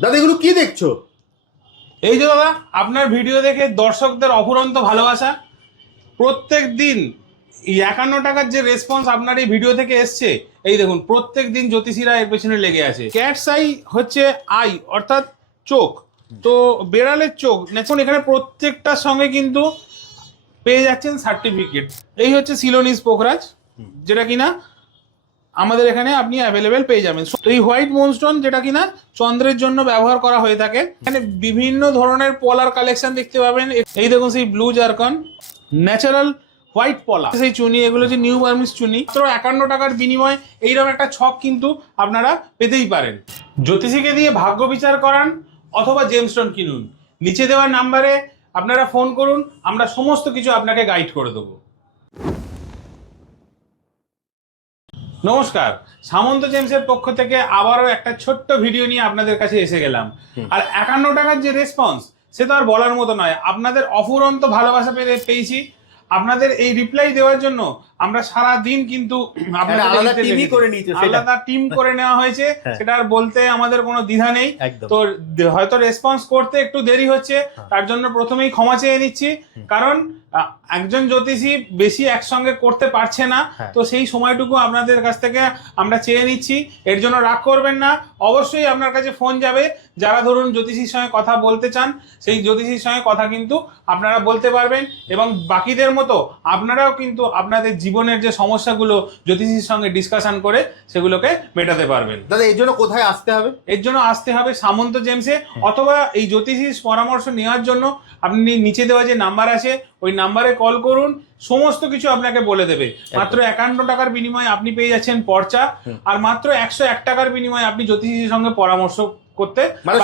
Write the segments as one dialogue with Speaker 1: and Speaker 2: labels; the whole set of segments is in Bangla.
Speaker 1: দাদা, এগুলো কি দেখছ?
Speaker 2: এই যে দাদা আপনার ভিডিও দেখে দর্শকদের অফুরন্ত ভালোবাসা। প্রত্যেক দিন এই একান্ন টাকার যে রেসপন্স আপনার এই ভিডিও থেকে এসছে, এই দেখুন, প্রত্যেক দিন জ্যোতিষীরা এর পেছনে লেগে আছে। ক্যাটস আই হচ্ছে আই অর্থাৎ চোখ। তো বেড়ালের চোখ, দেখুন, এখানে প্রত্যেকটার সঙ্গে কিন্তু পেয়ে যাচ্ছেন সার্টিফিকেট এই হচ্ছে সিলোনিস পোখরাজ, যেটা কিনা আমাদের এখানে আপনি অ্যাভেলেবেল পেয়ে যাবেন। তো এই হোয়াইট মুনস্টোন যেটা কিনা চন্দ্রের জন্য ব্যবহার করা হয়ে থাকে। এখানে বিভিন্ন ধরনের পলার কালেকশন দেখতে পাবেন। এই দেখুন সেই ব্লু জারকন ন্যাচারাল হোয়াইট পলা সেই চুনি, এগুলো যে নিউ বার্মিস চুনি। মাত্র একান্ন টাকার বিনিময়ে এইরকম একটা ছক কিন্তু আপনারা পেতেই পারেন। জ্যোতিষীকে দিয়ে ভাগ্য বিচার করান অথবা জেমস্টোন কিনুন। নিচে দেওয়া নাম্বারে আপনারা ফোন করুন, আমরা সমস্ত কিছু আপনাকে গাইড করে দেবো। নমস্কার সামন্ত জেমসের পক্ষ থেকে আবারও একটা ছোট্ট ভিডিও নিয়ে আপনাদের কাছে এসে গেলাম। আর একান্ন টাকার যে রেসপন্স সে তো আর বলার মতো নয়। আপনাদের অফুরন্ত ভালোবাসা পেয়ে পেয়েছি। আপনাদের এই রিপ্লাই দেওয়ার জন্য আমরা সারা দিন কিন্তু
Speaker 1: আলাদা
Speaker 2: এইতে
Speaker 1: করে নিয়েছো
Speaker 2: আলাদা টিম করে নেওয়া হয়েছে
Speaker 1: হ্যাঁ।
Speaker 2: সেটা আর বলতে আমাদের কোনো দ্বিধা নেই। তো হয়তো রেসপন্স করতে একটু দেরি হচ্ছে
Speaker 1: হ্যাঁ।
Speaker 2: তার জন্য প্রথমেই ক্ষমা চেয়ে নিচ্ছি। কারণ একজন জ্যোতিষী বেশি একসঙ্গে করতে পারছে না।
Speaker 1: হ্যাঁ।
Speaker 2: তো সেই সময়টুকু আপনাদের কাছ থেকে আমরা চেয়ে নিচ্ছি। এর জন্য রাগ করবেন না। অবশ্যই আপনার কাছে ফোন যাবে। যারা ধরুন জ্যোতিষীর সঙ্গে কথা বলতে চান সেই জ্যোতিষীর সঙ্গে কথা কিন্তু আপনারা বলতে পারবেন। এবং বাকিদের মতো আপনারাও কিন্তু আপনাদের জীবনের যে সমস্যাগুলো জ্যোতিষীর সঙ্গে ডিসকাশন করে সেগুলোকে মেটাতে পারবেন।
Speaker 1: দাদা এর জন্য কোথায় আসতে হবে?
Speaker 2: এর জন্য আসতে হবে সামন্ত জেমসে। অথবা এই জ্যোতিষীর পরামর্শ নেওয়ার জন্য আপনি নিচে দেওয়া যে নাম্বার আছে ওই নাম্বারে কল করুন। সমস্ত কিছু আপনাকে বলে দেবে। মাত্র একান্ন টাকার বিনিময়ে আপনি পেয়ে যাচ্ছেন পর্চা। আর মাত্র একশো এক টাকার বিনিময়ে আপনি জ্যোতিষীর সঙ্গে পরামর্শ করতে
Speaker 1: মানে।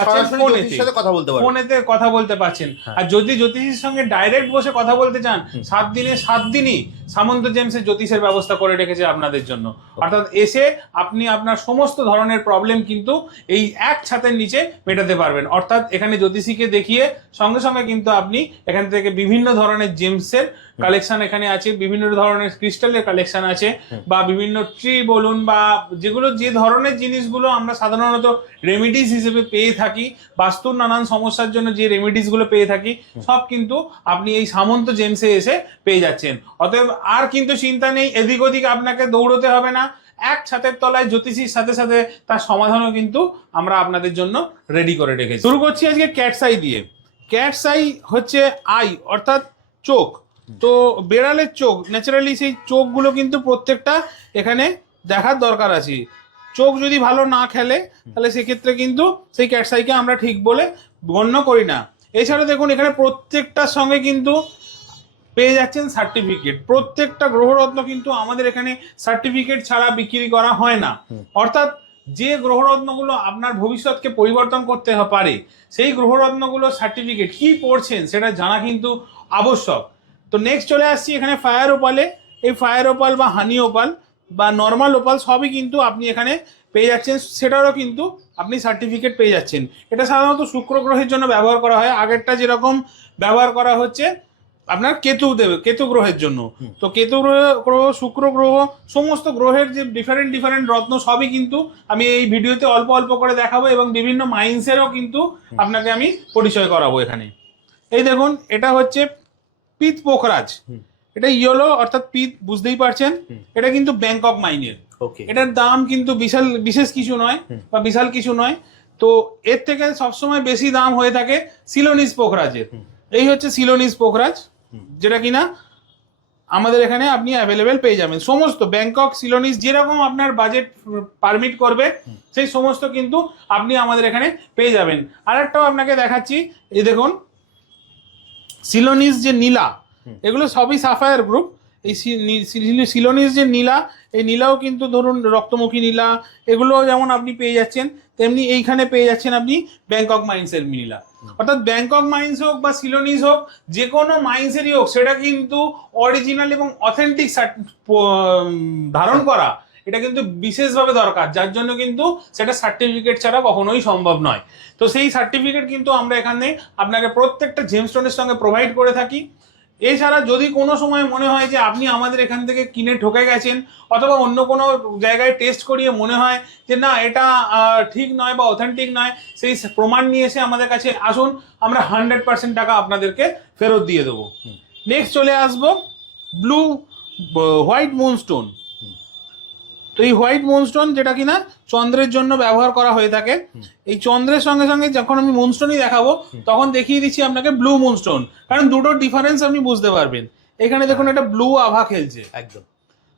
Speaker 1: কথা বলতে
Speaker 2: ফোনেতে কথা বলতে পারছেন।
Speaker 1: হ্যাঁ।
Speaker 2: আর যদি জ্যোতিষীর সঙ্গে ডাইরেক্ট বসে কথা বলতে চান সাত দিনে সাত দিনই সামন্ত জেমসের জ্যোতিষের ব্যবস্থা করে রেখেছে আপনাদের জন্য। অর্থাৎ এসে আপনি আপনার সমস্ত ধরনের প্রবলেম কিন্তু এই এক ছাতের নিচে মেটাতে পারবেন। অর্থাৎ এখানে জ্যোতিষীকে দেখিয়ে সঙ্গে সঙ্গে কিন্তু আপনি এখান থেকে বিভিন্ন ধরনের জেমসের কালেকশন এখানে আছে বিভিন্ন ধরনের ক্রিস্টালের কালেকশন আছে বা বিভিন্ন ট্রি বলুন বা যেগুলো যে ধরনের জিনিসগুলো আমরা সাধারণত রেমিডিস হিসেবে পেয়ে থাকি বাস্তুর নানান সমস্যার জন্য যে রেমিডিসগুলো পেয়ে থাকি সব কিন্তু আপনি এই সামন্ত জেমসে এসে পেয়ে যাচ্ছেন। অতএব আর কিন্তু চিন্তা নেই, এদিক ওদিক আপনাকে দৌড়তে হবে না। এক ছাতের তলায় জ্যোতিষীর সাথে সাথে তার সমাধানও কিন্তু আমরা আপনাদের জন্য রেডি করে রেখেছি। শুরু করছি আজকে ক্যাটসাই দিয়ে। ক্যাটসাই হচ্ছে আই অর্থাৎ চোখ। তো বেড়ালের চোখ ন্যাচারালি সেই চোখগুলো কিন্তু প্রত্যেকটা এখানে দেখার দরকার আছে। চোখ যদি ভালো না খেলে, তাহলে সেক্ষেত্রে কিন্তু সেই ক্যাটসাইকে আমরা ঠিক বলে গণ্য করি না। এছাড়া দেখুন, এখানে প্রত্যেকটার সঙ্গে কিন্তু পেয়ে যাচ্ছেন সার্টিফিকেট প্রত্যেকটা গ্রহরত্ন কিন্তু আমাদের এখানে সার্টিফিকেট ছাড়া বিক্রি করা হয় না। অর্থাৎ যে গ্রহরত্নগুলো আপনার ভবিষ্যৎকে পরিবর্তন করতে পারে সেই গ্রহরত্নগুলো সার্টিফিকেট কি পড়ছেন সেটা জানা কিন্তু আবশ্যক। তো নেক্সট চলে আসছি এখানে ফায়ার ওপালে এই ফায়ার ওপাল বা হানি ওপাল বা নর্মাল ওপাল সবই কিন্তু আপনি এখানে পেয়ে যাচ্ছেন। সেটারও কিন্তু আপনি সার্টিফিকেট পেয়ে যাচ্ছেন। এটা সাধারণত শুক্র গ্রহের জন্য ব্যবহার করা হয়। আগেরটা যেরকম ব্যবহার করা হচ্ছে আপনার কেতু দেবে কেতু গ্রহের জন্য। তো কেতু গ্রহ শুক্র গ্রহ সমস্ত গ্রহের যে ডিফারেন্ট ডিফারেন্ট রত্ন সবই কিন্তু আমি এই ভিডিওতে অল্প অল্প করে দেখাবো এবং বিভিন্ন মাইন্সেরও কিন্তু আপনাকে আমি পরিচয় করাবো এখানে। এই দেখুন এটা হচ্ছে পিত পোখরাজ। এটা ইয়েলো অর্থাৎ পিত বুঝতেই পারছেন? এটা কিন্তু ব্যাংকক মাইনের। এটার দাম কিন্তু বিশাল বিশেষ কিছু নয় বা বিশাল কিছু নয়। তো এর থেকে সবসময় বেশি দাম হয়ে থাকে সিলোনিস পোখরাজের। এই হচ্ছে সিলোনিস পোখরাজ। যেটা কিনা আমাদের এখানে আপনি অ্যাভেলেবেল পেয়ে যাবেন। সমস্ত ব্যাংকক, সিলোনিস, যেরকম আপনার বাজেট পারমিট করবে, সেই সমস্ত কিন্তু আপনি আমাদের এখানে পেয়ে যাবেন। আর একটাও আপনাকে দেখাচ্ছি, এই দেখুন, সিলোনিস যে নীলা, এগুলো সবই সাফায়ার গ্রুপ এই সিলোনিস যে নীলা, এই নীলাও কিন্তু ধরুন রক্তমুখী নীলা এগুলো যেমন আপনি পেয়ে যাচ্ছেন, তেমনি এইখানে পেয়ে যাচ্ছেন আপনি ব্যাংকক মাইন্সের নীলা। অর্থাৎ ব্যাংকক মাইন্স হোক বা সিলোনিস হোক, যে কোনো মাইন্সেরই হোক, সেটা কিন্তু অরিজিনাল এবং অথেন্টিক ধারণ করা, এটা কিন্তু বিশেষভাবে দরকার, যার জন্য কিন্তু সেটা সার্টিফিকেট ছাড়া কখনোই সম্ভব নয়। তো সেই সার্টিফিকেট কিন্তু আমরা এখানে আপনাকে প্রত্যেকটা জেমস্টোনের সঙ্গে প্রোভাইড করে থাকি। এছাড়া যদি কোনো সময় মনে হয় যে আপনি আমাদের এখান থেকে কিনে ঠকে গেছেন অথবা অন্য কোনো জায়গায় টেস্ট করিয়ে মনে হয় যে না এটা ঠিক নয় বা অথেন্টিক নয় সেই প্রমাণ নিয়ে এসে আমাদের কাছে আসুন আমরা হান্ড্রেড পার্সেন্ট টাকা আপনাদেরকে ফেরত দিয়ে দেবো। নেক্সট চলে আসব ব্লু হোয়াইট মুনস্টোন তো এই হোয়াইট মুনস্টোন যেটা কিনা চন্দ্রের জন্য ব্যবহার করা হয়ে থাকে এই চন্দ্রের সঙ্গে সঙ্গে যখন আমি মুনস্টোনই দেখাবো তখন দেখিয়ে দিচ্ছি আপনাকে ব্লু মুনস্টোন কারণ দুটোর ডিফারেন্স আপনি বুঝতে পারবেন। এখানে দেখুন একটা ব্লু আভা খেলছে।
Speaker 1: একদম।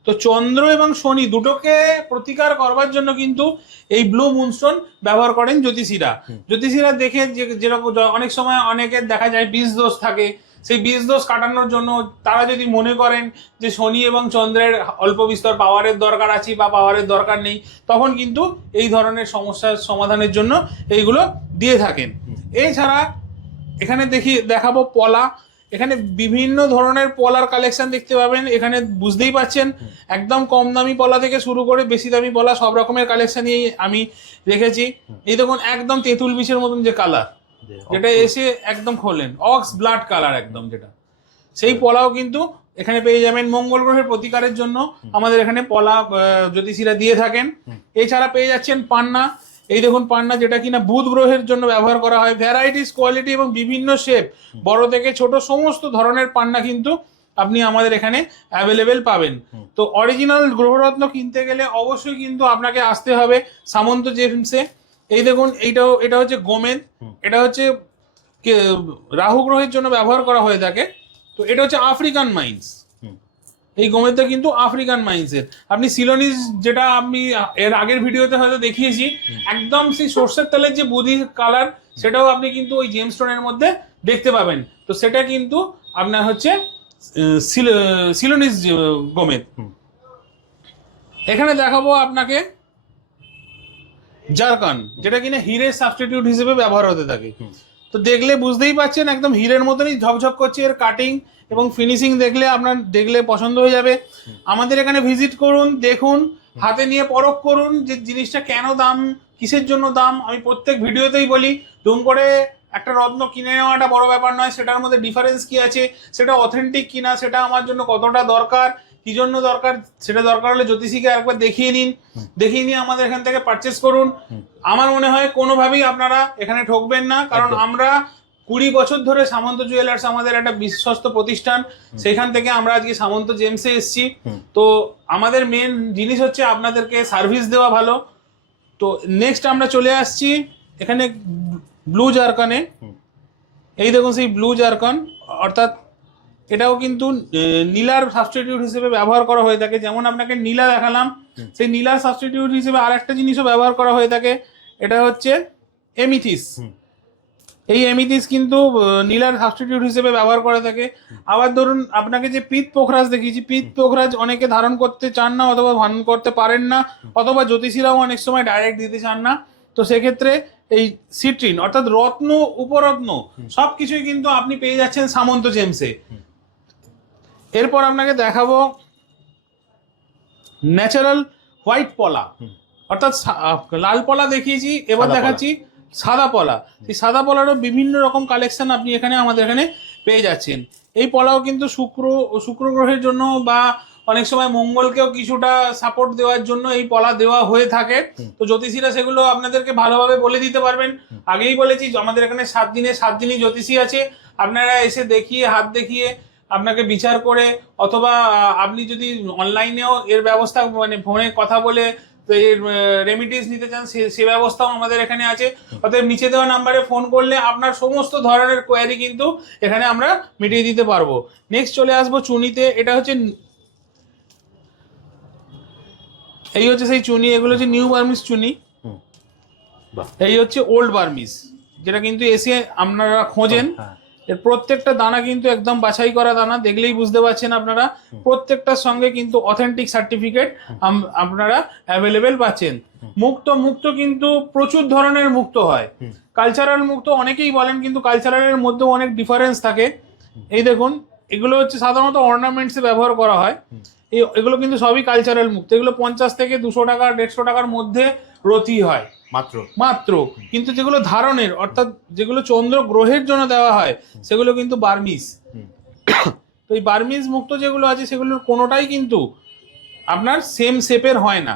Speaker 2: তো চন্দ্র এবং শনি দুটোকে প্রতিকার করবার জন্য কিন্তু এই ব্লু মুনস্টোন ব্যবহার করেন জ্যোতিষীরা। জ্যোতিষীরা দেখে যে যেরকম অনেক সময় অনেকের দেখা যায় বীজ দোষ থাকে সেই বীজ দোষ কাটানোর জন্য তারা যদি মনে করেন যে শনি এবং চন্দ্রের অল্প বিস্তর পাওয়ারের দরকার আছে বা পাওয়ারের দরকার নেই, তখন কিন্তু এই ধরনের সমস্যার সমাধানের জন্য এইগুলো দিয়ে থাকেন। এছাড়া এখানে দেখি, দেখাবো পলা। এখানে বিভিন্ন ধরনের পলার কালেকশন দেখতে পাবেন। এখানে বুঝতেই পাচ্ছেন, একদম কম দামি পলা থেকে শুরু করে বেশি দামি পলা সব রকমের কালেকশনই আমি রেখেছি। এই দেখুন, একদম তেঁতুল বিষের মতন যে কালার যেটা এসে একদম খোলেন। অক্স ব্লাড কালার একদম যেটা। সেই পলাও কিন্তু এখানে পেয়ে যাবেন মঙ্গল গ্রহের প্রতিকারের জন্য। আমাদের এখানে পলা জ্যোতিষীরা দিয়ে থাকেন। এছাড়া পেয়ে যাচ্ছেন পান্না। এই দেখুন পান্না যেটা কিনা বুধ গ্রহের জন্য ব্যবহার করা হয়। ভ্যারাইটিস কোয়ালিটি এবং বিভিন্ন শেপ বড় থেকে ছোট সমস্ত ধরনের পান্না কিন্তু আপনি আমাদের এখানে অ্যাভেলেবেল পাবেন। তো অরিজিনাল গ্রহরত্ন কিনতে গেলে অবশ্যই কিন্তু আপনাকে আসতে হবে সামন্ত জেমসে। এই দেখুন এইটাও এটা হচ্ছে গোমেদ এটা হচ্ছে রাহু গ্রহের জন্য ব্যবহার করা হয়ে থাকে। তো এটা হচ্ছে আফ্রিকান মাইন্স এই গোমেদটা কিন্তু আফ্রিকান মাইন্সের আপনি সিলোনিস যেটা আমি এর আগের ভিডিওতে হয়তো দেখিয়েছি একদম সেই সর্ষের তেলের যে বুদি কালার সেটাও আপনি কিন্তু ওই জেম স্টোনের মধ্যে দেখতে পাবেন। তো সেটা কিন্তু আপনার হচ্ছে সিলোনিস গোমেদ। এখানে দেখাবো আপনাকে জারকান যেটা কিনা হিরের সাবস্টিটিউট হিসেবে ব্যবহার হতে থাকে। তো দেখলে বুঝতেই পাচ্ছেন একদম হিরের মতনই ঝকঝক করছে এর কাটিং এবং ফিনিশিং দেখলে আপনার দেখলে পছন্দ হয়ে যাবে। আমাদের এখানে ভিজিট করুন দেখুন হাতে নিয়ে পরখ করুন যে জিনিসটা কেন দাম কিসের জন্য দাম। আমি প্রত্যেক ভিডিওতেই বলি দুম করে একটা রত্ন কিনে নেওয়াটা বড় ব্যাপার নয় সেটার মধ্যে ডিফারেন্স কি আছে সেটা অথেন্টিক কিনা সেটা আমার জন্য কতটা দরকার কি জন্য দরকার? সেটা দরকার হলে জ্যোতিষীকে একবার দেখিয়ে নিন। দেখিয়ে নিয়ে আমাদের এখান থেকে পারচেস করুন। আমার মনে হয় কোনোভাবেই আপনারা এখানে ঠকবেন না কারণ আমরা কুড়ি বছর ধরে সামন্ত জুয়েলার্স আমাদের একটা বিশ্বস্ত প্রতিষ্ঠান। সেখান থেকে আমরা আজকে সামন্ত জেমসে এসেছি। তো আমাদের মেন জিনিস হচ্ছে আপনাদেরকে সার্ভিস দেওয়া ভালো। তো নেক্সট আমরা চলে আসছি এখানে ব্লু জারকানে এই দেখুন সেই ব্লু জারকান অর্থাৎ এটাও কিন্তু নীলার সাবস্টিটিউট হিসেবে ব্যবহার করা হয়ে থাকে। যেমন আপনাকে নীলা দেখালাম সেই নীলার সাবস্টিটিউট হিসেবে আর একটা জিনিসও ব্যবহার করা হয়ে থাকে। এটা হচ্ছে এমিথিস। এই এমিথিস কিন্তু নীলার সাবস্টিটিউট হিসেবে ব্যবহার করে থাকে। আবার ধরুন আপনাকে যে পিত পোখরাজ দেখিয়েছি পিত পোখরাজ অনেকে ধারণ করতে চান না অথবা ধারণ করতে পারেন না অথবা জ্যোতিষীরাও অনেক সময় ডাইরেক্ট দিতে চান না। তো সেক্ষেত্রে এই সিট্রিন অর্থাৎ রত্ন উপরত্ন সবকিছুই কিন্তু আপনি পেয়ে যাচ্ছেন সামন্ত জেমসে। এরপর আপনাকে দেখাবো ন্যাচারাল হোয়াইট পলা। অর্থাৎ লাল পলা দেখিয়েছি এবার দেখাচ্ছি সাদা পলা। সেই সাদা পলারও বিভিন্ন রকম কালেকশন আপনি এখানে আমাদের এখানে পেয়ে যাচ্ছেন। এই পলাও কিন্তু শুক্র শুক্র গ্রহের জন্য বা অনেক সময় মঙ্গলকেও কিছুটা সাপোর্ট দেওয়ার জন্য এই পলা দেওয়া হয়ে থাকে। তো জ্যোতিষীরা সেগুলো আপনাদেরকে ভালোভাবে বলে দিতে পারবেন। আগেই বলেছি আমাদের এখানে সাত দিনে সাত দিনই জ্যোতিষী আছে। আপনারা এসে দেখিয়ে হাত দেখিয়ে আপনাকে বিচার করে অথবা আপনি যদি অনলাইনেও এর ব্যবস্থা মানে ফোনে কথা বলে তো এর রেমিডিস নিতে চান সে সে ব্যবস্থাও আমাদের এখানে আছে। অতএব নিচে দেওয়া নাম্বারে ফোন করলে আপনার সমস্ত ধরনের কোয়ারি কিন্তু এখানে আমরা মিটিয়ে দিতে পারব। নেক্সট চলে আসব চুনিতে এটা হচ্ছে এই হচ্ছে সেই চুনি এগুলো হচ্ছে নিউ বার্মিস চুনি। এই হচ্ছে ওল্ড বার্মিস যেটা কিন্তু এসে আপনারা খোঁজেন।
Speaker 1: হ্যাঁ।
Speaker 2: এর প্রত্যেকটা দানা কিন্তু একদম বাছাই করা দানা দেখলেই বুঝতে পারছেন আপনারা। প্রত্যেকটার সঙ্গে কিন্তু অথেন্টিক সার্টিফিকেট আপনারা অ্যাভেলেবেল পাচ্ছেন। মুক্ত মুক্ত কিন্তু প্রচুর ধরনের মুক্ত হয়। কালচারাল মুক্ত অনেকেই বলেন কিন্তু কালচারালের মধ্যেও অনেক ডিফারেন্স থাকে। এই দেখুন এগুলো হচ্ছে সাধারণত অর্নামেন্টসে ব্যবহার করা হয়। এই এগুলো কিন্তু সবই কালচারাল মুক্ত। এগুলো পঞ্চাশ থেকে দুশো টাকা দেড়শো টাকার মধ্যে রতি হয়
Speaker 1: মাত্র।
Speaker 2: মাত্র। কিন্তু যেগুলো ধারণের অর্থাৎ যেগুলো চন্দ্র গ্রহের জন্য দেওয়া হয় সেগুলো কিন্তু বার্মিস
Speaker 1: তো
Speaker 2: এই বার্মিস মুক্ত যেগুলো আছে সেগুলোর কোনোটাই কিন্তু আপনার সেম শেপের হয় না।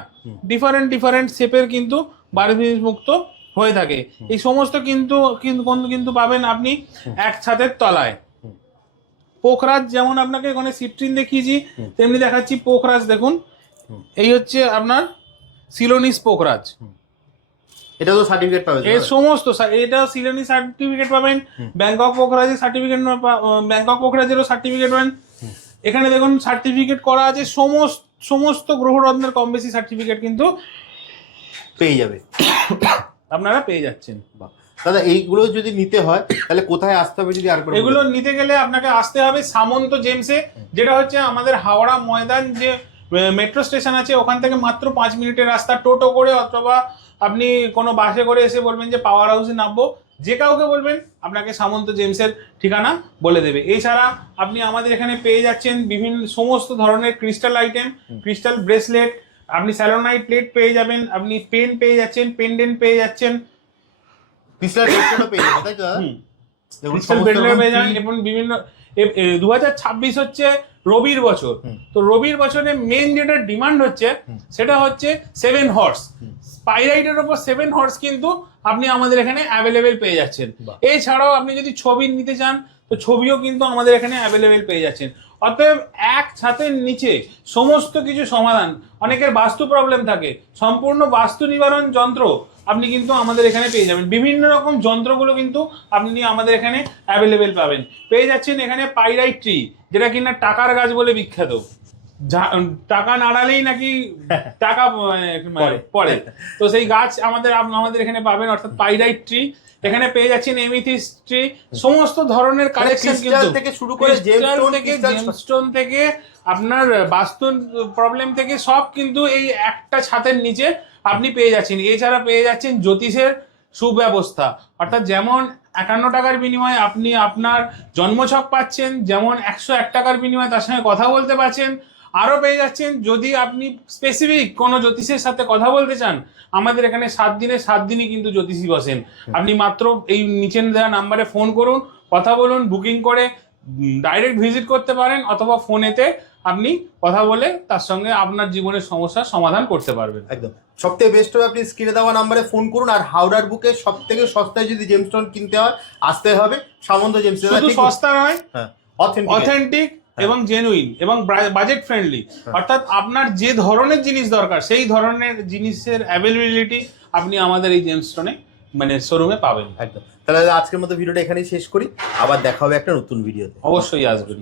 Speaker 2: ডিফারেন্ট ডিফারেন্ট শেপের কিন্তু বার্মিজ মুক্ত হয়ে থাকে। এই সমস্ত কিন্তু কিন্তু কিন্তু পাবেন আপনি এক ছাদের তলায়। পোখরাজ যেমন আপনাকে এখানে সিট্রিন দেখিয়েছি তেমনি দেখাচ্ছি পোখরাজ দেখুন। এই হচ্ছে আপনার সিলোনিস পোখরাজ
Speaker 1: এটা তো সার্টিফিকেট পাবে তো,
Speaker 2: এর
Speaker 1: দাদা?
Speaker 2: সমস্ত এটা সিলোনি সার্টিফিকেট পাবেন ব্যাংকক পোখরাজের সার্টিফিকেট ব্যাংকক পোখরাজেরও সার্টিফিকেট পাবেন। এখানে দেখুন সার্টিফিকেট করা আছে সমস্ত সমস্ত গ্রহরত্নের কম বেশি সার্টিফিকেট কিন্তু
Speaker 1: পেয়ে যাবে।
Speaker 2: আপনারা পেয়ে যাচ্ছেন।
Speaker 1: বাহ। দাদা এইগুলো যদি নিতে হয় তাহলে কোথায় আসতে হবে যদি আর
Speaker 2: এগুলো নিতে গেলে আপনাকে আসতে হবে সামন্ত জেমসে যেটা হচ্ছে আমাদের হাওড়া ময়দান যে মেট্রো স্টেশন আছে ওখান থেকে মাত্র পাঁচ মিনিটের রাস্তা টোটো করে অথবা আপনি কোনো বাসে করে এসে বলবেন যে পাওয়ার হাউসে নামবো যে কাউকে বলবেন আপনাকে সামন্ত জেমসের ঠিকানা বলে দেবে। এছাড়া আপনি আমাদের এখানে পেয়ে যাচ্ছেন বিভিন্ন সমস্ত ধরনের ক্রিস্টাল আইটেম ক্রিস্টাল ব্রেসলেট আপনি স্যালোনাইট প্লেট পেয়ে যাবেন আপনি পেন পেয়ে যাচ্ছেন পেন্ডেন্ট পেয়ে যাচ্ছেন।
Speaker 1: ক্রিস্টাল পেয়ে যাবেন তাই তো
Speaker 2: এবং বিভিন্ন দু হাজার ছাব্বিশ হচ্ছে রবির বছর। তো রবির বছরে মেন যেটা ডিমান্ড হচ্ছে সেটা হচ্ছে সেভেন হর্স স্পাইরাইটের ওপর সেভেন হর্স কিন্তু আপনি আমাদের এখানে অ্যাভেলেবেল পেয়ে যাচ্ছেন। এছাড়াও আপনি যদি ছবি নিতে চান তো ছবিও কিন্তু আমাদের এখানে অ্যাভেলেবেল পেয়ে যাচ্ছেন। অতএব এক ছাতের নিচে সমস্ত কিছু সমাধান, অনেকের বাস্তু প্রবলেম থাকে, সম্পূর্ণ বাস্তু নিবারণ যন্ত্র আপনি কিন্তু আমাদের এখানে পেয়ে যাবেন। বিভিন্ন রকম যন্ত্রগুলো কিন্তু আপনি আমাদের এখানে অ্যাভেলেবেল পাবেন। পেয়ে যাচ্ছেন এখানে পাইরাইট ট্রি যেটা কিনা টাকার গাছ বলে বিখ্যাত। টাকা নাড়ালেই নাকি টাকা মানে
Speaker 1: পড়ে।
Speaker 2: পড়ে। তো সেই গাছ আমাদের আমাদের এখানে পাবেন অর্থাৎ পাইরাইট ট্রি। এখানে পেয়ে যাচ্ছেন এমিথিস ট্রি। সমস্ত ধরনের কালেকশন কিন্তু
Speaker 1: থেকে শুরু করে
Speaker 2: থেকে জেমস্টোন থেকে আপনার বাস্তু প্রবলেম থেকে সব কিন্তু এই একটা ছাদের নিচে আপনি পেয়ে যাচ্ছেন। এছাড়া পেয়ে যাচ্ছেন জ্যোতিষের সুব্যবস্থা। অর্থাৎ যেমন একান্ন টাকার বিনিময়ে আপনি আপনার জন্মছক পাচ্ছেন যেমন একশো এক টাকার বিনিময়ে তার সঙ্গে কথা বলতে পারছেন আরও পেয়ে যাচ্ছেন যদি আপনি স্পেসিফিক কোনো জ্যোতিষের সাথে কথা বলতে চান আমাদের এখানে সাত দিনে সাত দিনই কিন্তু জ্যোতিষী বসেন। আপনি মাত্র এই নিচের দেওয়া নাম্বারে ফোন করুন কথা বলুন বুকিং করে ডাইরেক্ট ভিজিট করতে পারেন অথবা ফোনেতে আপনি কথা বলে তার সঙ্গে আপনার জীবনের সমস্যার সমাধান করতে পারবেন।
Speaker 1: একদম। সব থেকে বেস্ট হবে আপনি স্ক্রিনে দেওয়া নাম্বারে ফোন করুন আর হাওড়ার বুকে সব থেকে সস্তায় যদি জেমস্টোন কিনতে হয় আসতে হবে সামন্ত জেমস
Speaker 2: শুধু সস্তা নয়
Speaker 1: হ্যাঁ অথেন্টিক
Speaker 2: অথেন্টিক এবং জেনুইন এবং বাজেট ফ্রেন্ডলি অর্থাৎ আপনার যে ধরনের জিনিস দরকার সেই ধরনের জিনিসের অ্যাভেলেবিলিটি আপনি আমাদের এই জেমস্টোনে মানে শোরুমে পাবেন।
Speaker 1: একদম। তাহলে আজকের মতো ভিডিওটা এখানেই শেষ করি। আবার দেখা হবে একটা নতুন ভিডিও
Speaker 2: অবশ্যই আসবেন।